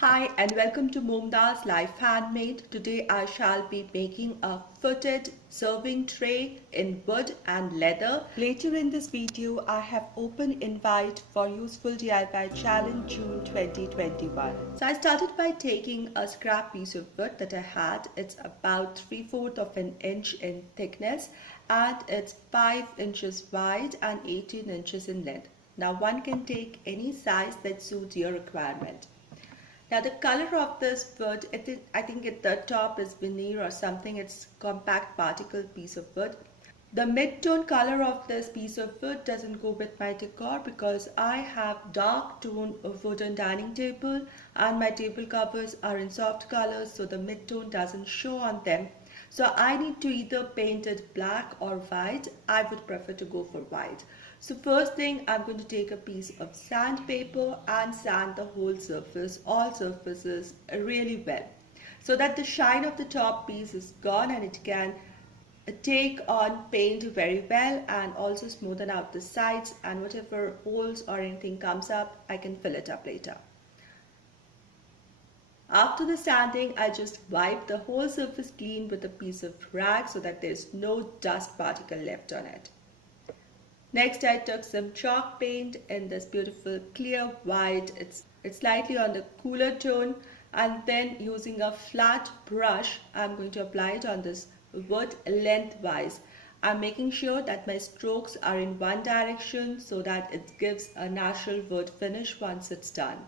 Hi and welcome to Mumda's Life Handmade. Today I shall be making a footed serving tray in wood and leather. Later in this video I have open invite for useful DIY challenge June 2021. So I started by taking a scrap piece of wood that I had. It's about 3/4 of an inch in thickness and it's 5 inches wide and 18 inches in length. Now one can take any size that suits your requirement. Now the color of this wood, I think at the top is veneer or something. It's compact particle piece of wood. The mid-tone color of this piece of wood doesn't go with my decor because I have dark tone wooden dining table and my table covers are in soft colors, so the mid-tone doesn't show on them. So I need to either paint it black or white. I would prefer to go for white. So first thing, I'm going to take a piece of sandpaper and sand the whole surface, all surfaces really well, so that the shine of the top piece is gone and it can take on paint very well and also smoothen out the sides, and whatever holes or anything comes up, I can fill it up later. After the sanding, I just wipe the whole surface clean with a piece of rag so that there's no dust particle left on it. Next, I took some chalk paint in this beautiful clear white. It's slightly on the cooler tone, and then using a flat brush, I'm going to apply it on this wood lengthwise. I'm making sure that my strokes are in one direction so that it gives a natural wood finish once it's done.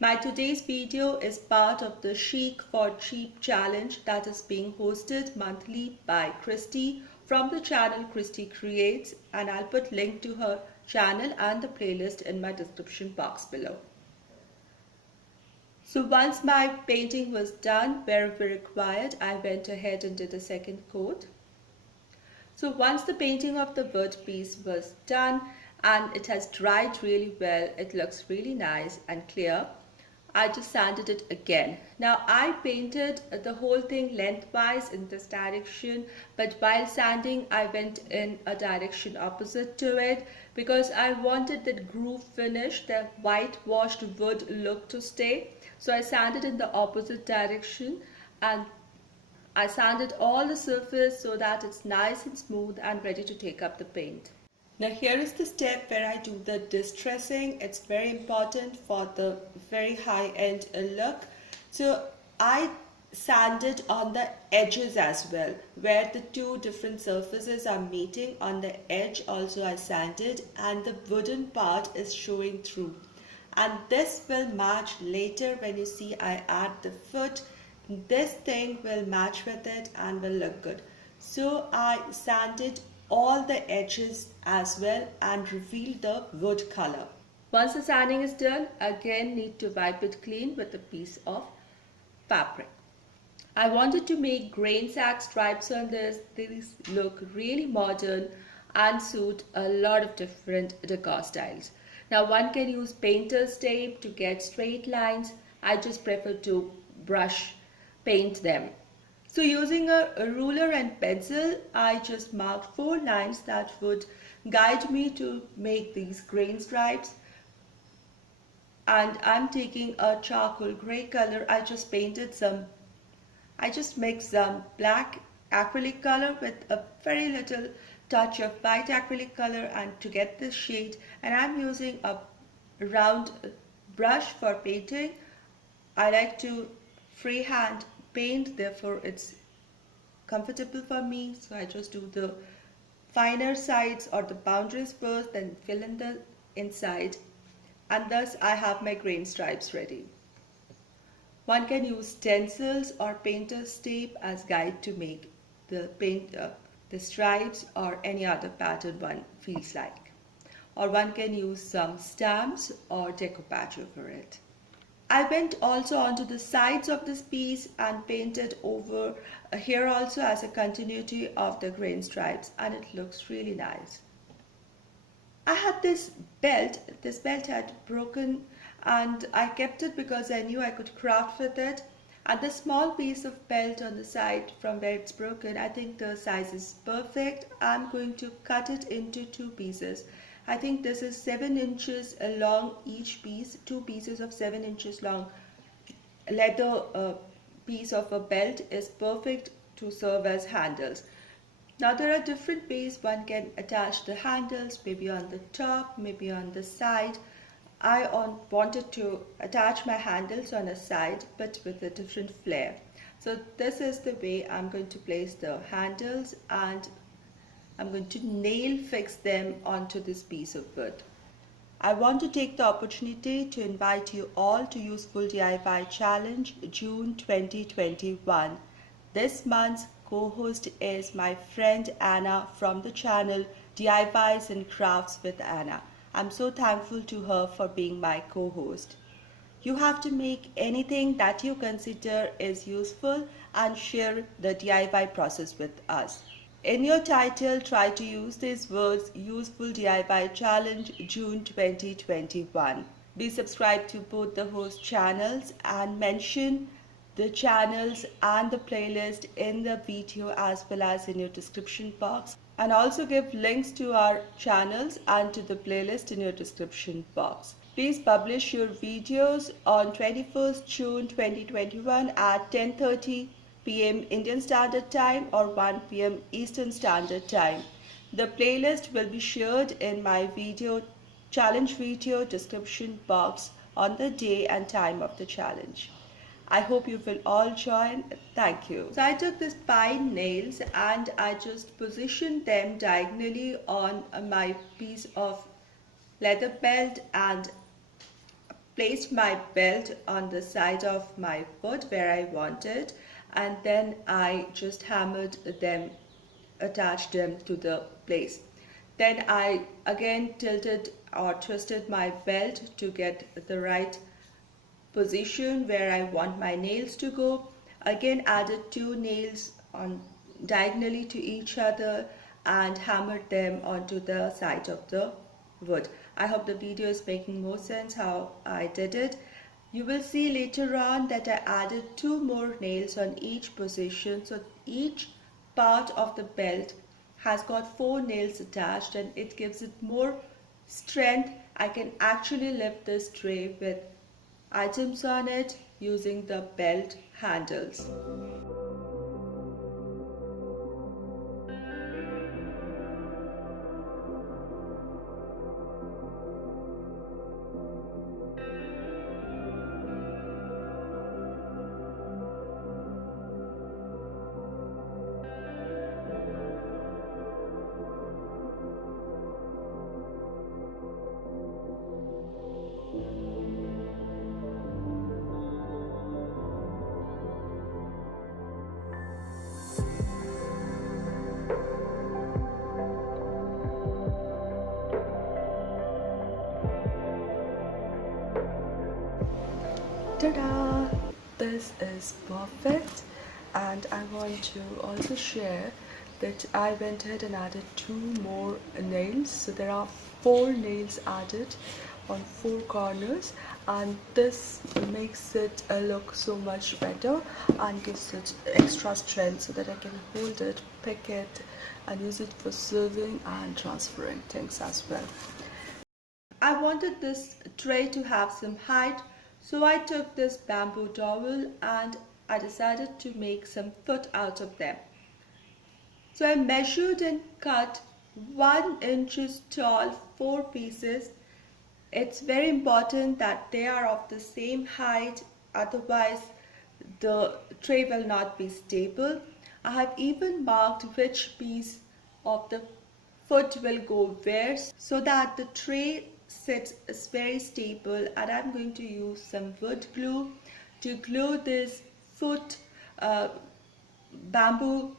My today's video is part of the Chic for Cheap challenge that is being hosted monthly by Christy from the channel Christy Creates, and I'll put link to her channel and the playlist in my description box below. So once my painting was done wherever required, I went ahead and did a second coat. So once the painting of the wood piece was done and it has dried really well, it looks really nice and clear, I just sanded it again. Now I painted the whole thing lengthwise in this direction, but while sanding I went in a direction opposite to it because I wanted that groove finish, the whitewashed wood look to stay. So I sanded in the opposite direction and I sanded all the surface so that it's nice and smooth and ready to take up the paint. Now here is the step where I do the distressing. It's very important for the very high-end look. So I sanded on the edges as well, where the two different surfaces are meeting. On the edge also I sanded, and the wooden part is showing through. And this will match later when you see I add the foot. This thing will match with it and will look good. So I sanded all the edges as well and reveal the wood color. Once the sanding is done, again need to wipe it clean with a piece of fabric. I wanted to make grain sack stripes on this. These look really modern and suit a lot of different decor styles. Now one can use painter's tape to get straight lines. I just prefer to brush paint them. So using a ruler and pencil, I just marked 4 lines that would guide me to make these grain stripes. And I'm taking a charcoal gray color. I just mixed some black acrylic color with a very little touch of white acrylic color and to get this shade. And I'm using a round brush for painting. I like to freehand paint, therefore it's comfortable for me, so I just do the finer sides or the boundaries first, then fill in the inside, and thus I have my grain stripes ready. One can use stencils or painter's tape as guide to make the the stripes or any other pattern one feels like, or one can use some stamps or decoupage over it. I went also onto the sides of this piece and painted over here also as a continuity of the grain stripes, and it looks really nice. I had this belt had broken and I kept it because I knew I could craft with it, and the small piece of belt on the side from where it's broken, I think the size is perfect. I'm going to cut it into 2 pieces. I think this is 7 inches long each piece, 2 pieces of 7 inches long leather piece of a belt is perfect to serve as handles. Now there are different ways one can attach the handles, maybe on the top, maybe on the side. I wanted to attach my handles on a side but with a different flair. So this is the way I'm going to place the handles, and I'm going to nail fix them onto this piece of wood. I want to take the opportunity to invite you all to Useful DIY Challenge June 2021. This month's co-host is my friend Anna from the channel DIYs and Crafts with Anna. I'm so thankful to her for being my co-host. You have to make anything that you consider is useful and share the DIY process with us. In your title, try to use these words: Useful DIY Challenge June 2021. Be subscribed to both the host channels and mention the channels and the playlist in the video as well as in your description box, and also give links to our channels and to the playlist in your description box. Please publish your videos on 21st June 2021 at 10:30 p.m. Indian Standard Time or 1 p.m. Eastern Standard Time. The playlist will be shared in my challenge video description box on the day and time of the challenge. I hope you will all join. Thank you. So I took these pine nails and I just positioned them diagonally on my piece of leather belt and placed my belt on the side of my foot where I wanted, and then I just hammered them, attached them to the place. Then I again tilted or twisted my belt to get the right position where I want my nails to go. Again added 2 nails on diagonally to each other and hammered them onto the side of the wood. I hope the video is making more sense how I did it. You will see later on that I added 2 more nails on each position, so each part of the belt has got 4 nails attached and it gives it more strength. I can actually lift this tray with items on it using the belt handles. Ta-da! This is perfect, and I want to also share that I went ahead and added 2 more nails. So there are 4 nails added on 4 corners, and this makes it look so much better and gives it extra strength so that I can hold it, pick it and use it for serving and transferring things as well. I wanted this tray to have some height, so I took this bamboo dowel and I decided to make some foot out of them. So I measured and cut 1 inch tall 4 pieces. It's very important that they are of the same height, otherwise the tray will not be stable. I have even marked which piece of the foot will go where so that the tray sits very stable, and I'm going to use some wood glue to glue this foot bamboo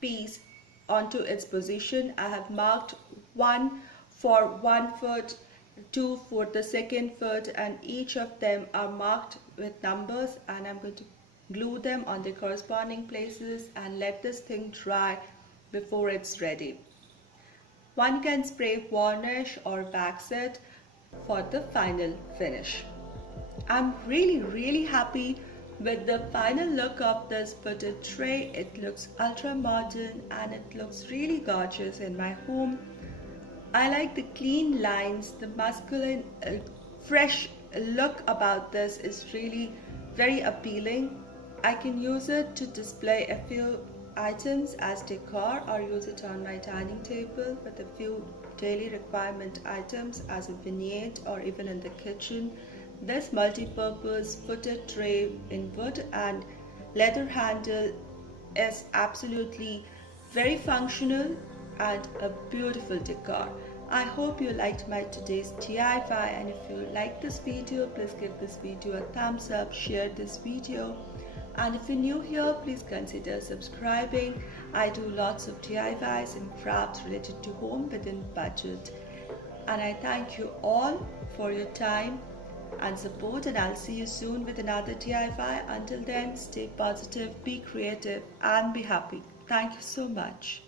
piece onto its position. I have marked 1 for 1 foot, 2 for the second foot, and each of them are marked with numbers, and I'm going to glue them on the corresponding places and let this thing dry before it's ready. One can spray varnish or wax it for the final finish. I'm really happy with the final look of this footed tray. It looks ultra modern and it looks really gorgeous in my home. I like the clean lines, the masculine fresh look about this is really very appealing. I can use it to display a few items as decor or use it on my dining table with a few daily requirement items as a vignette or even in the kitchen. This multi-purpose footed tray in wood and leather handle is absolutely very functional and a beautiful decor. I hope you liked my today's DIY, and if you like this video, please give this video a thumbs up, share this video, and if you're new here, please consider subscribing. I do lots of DIYs and crafts related to home within budget, and I thank you all for your time and support, and I'll see you soon with another DIY. Until then, stay positive, be creative and be happy. Thank you so much.